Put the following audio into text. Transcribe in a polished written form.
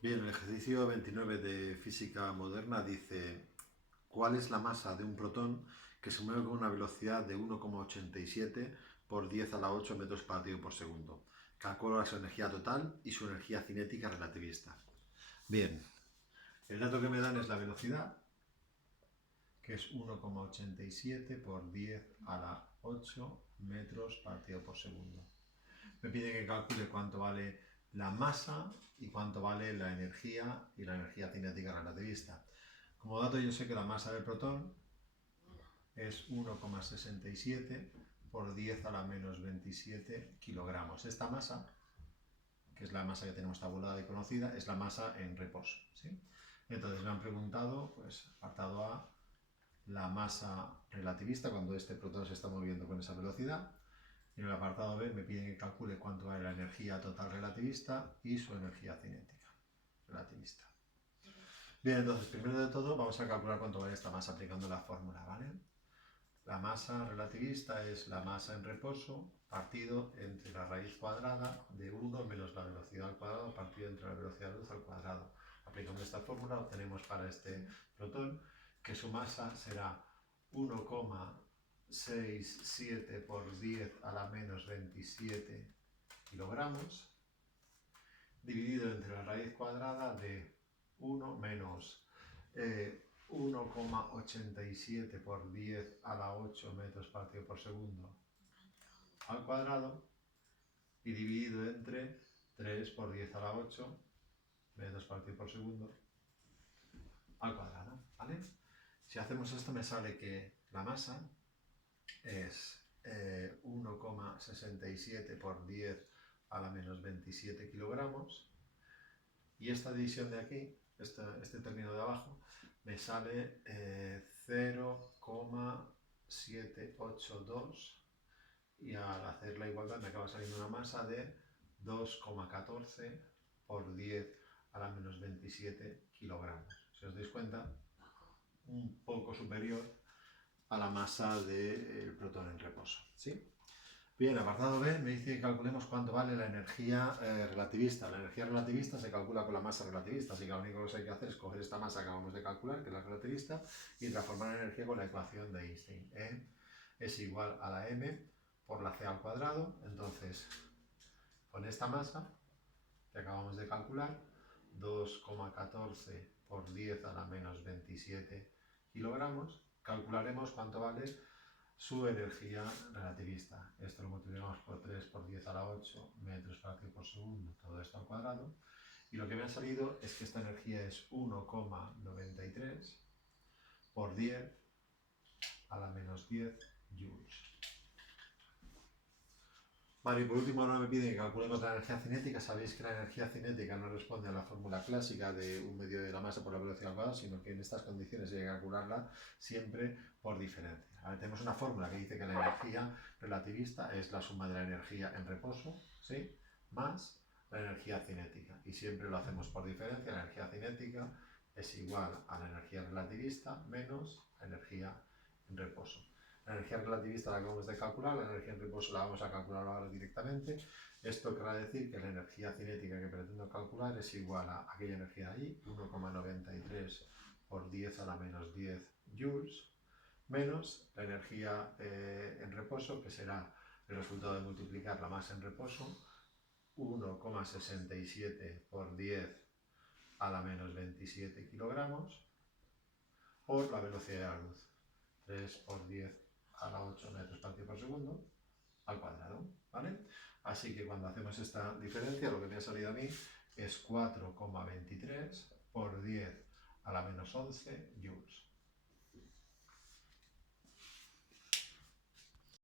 Bien, el ejercicio 29 de física moderna dice: ¿cuál es la masa de un protón que se mueve con una velocidad de 1,87 por 10 a la 8 metros per partido por segundo? Calcula su energía total y su energía cinética relativista. Bien, el dato que me dan es la velocidad, que es 1,87 por 10 a la 8 metros partido por segundo. Me pide que calcule cuánto vale la masa y cuánto vale la energía y la energía cinética relativista. Como dato, yo sé que la masa del protón es 1,67 por 10 a la menos 27 kilogramos. Esta masa, que es la masa que tenemos tabulada y conocida, es la masa en reposo, ¿sí? Entonces me han preguntado, pues, apartado A, la masa relativista cuando este protón se está moviendo con esa velocidad. Y en el apartado B me piden que calcule cuánto vale la energía total relativista y su energía cinética relativista. Bien, entonces, primero de todo, vamos a calcular cuánto vale esta masa aplicando la fórmula, ¿vale? La masa relativista es la masa en reposo partido entre la raíz cuadrada de 1 menos la velocidad al cuadrado partido entre la velocidad de luz al cuadrado. Aplicando esta fórmula obtenemos para este protón que su masa será 1,67 por 10 a la menos 27 kilogramos dividido entre la raíz cuadrada de 1 menos 1,87 por 10 a la 8 metros partido por segundo al cuadrado y dividido entre 3 por 10 a la 8 metros partido por segundo al cuadrado, ¿vale? Si hacemos esto me sale que la masa es 1,67 por 10 a la menos 27 kilogramos y esta división de aquí, este término de abajo, me sale 0,782 y al hacer la igualdad me acaba saliendo una masa de 2,14 por 10 a la menos 27 kilogramos. Si os dais cuenta, un poco superior a la masa del protón en reposo, ¿sí? Bien, apartado B me dice que calculemos cuánto vale la energía relativista. La energía relativista se calcula con la masa relativista, así que lo único que hay que hacer es coger esta masa que acabamos de calcular, que es la relativista, y transformar la energía con la ecuación de Einstein. E es igual a la m por la c al cuadrado. Entonces, con esta masa que acabamos de calcular, 2,14 por 10 a la menos 27 kilogramos, calcularemos cuánto vale su energía relativista. Esto lo multiplicamos por 3 por 10 a la 8 metros partido por segundo, todo esto al cuadrado. Y lo que me ha salido es que esta energía es 1,93 por 10 a la menos 10 joules. Vale, y por último ahora me piden que calculemos la energía cinética. Sabéis que la energía cinética no responde a la fórmula clásica de 1/2 de la masa por la velocidad al cuadrado, sino que en estas condiciones hay que calcularla siempre por diferencia. Ahora tenemos una fórmula que dice que la energía relativista es la suma de la energía en reposo, ¿sí?, más la energía cinética. Y siempre lo hacemos por diferencia. La energía cinética es igual a la energía relativista menos la energía en reposo. La energía relativista la acabamos de calcular, la energía en reposo la vamos a calcular ahora directamente. Esto querrá decir que la energía cinética que pretendo calcular es igual a aquella energía de allí, 1,93 por 10 a la menos 10 joules, menos la energía en reposo, que será el resultado de multiplicar la masa en reposo, 1,67 por 10 a la menos 27 kilogramos, por la velocidad de la luz, 3 por 10 a la 8 metros partido por segundo al cuadrado, ¿vale? Así que cuando hacemos esta diferencia, lo que me ha salido a mí es 4,23 por 10 a la menos 11 joules.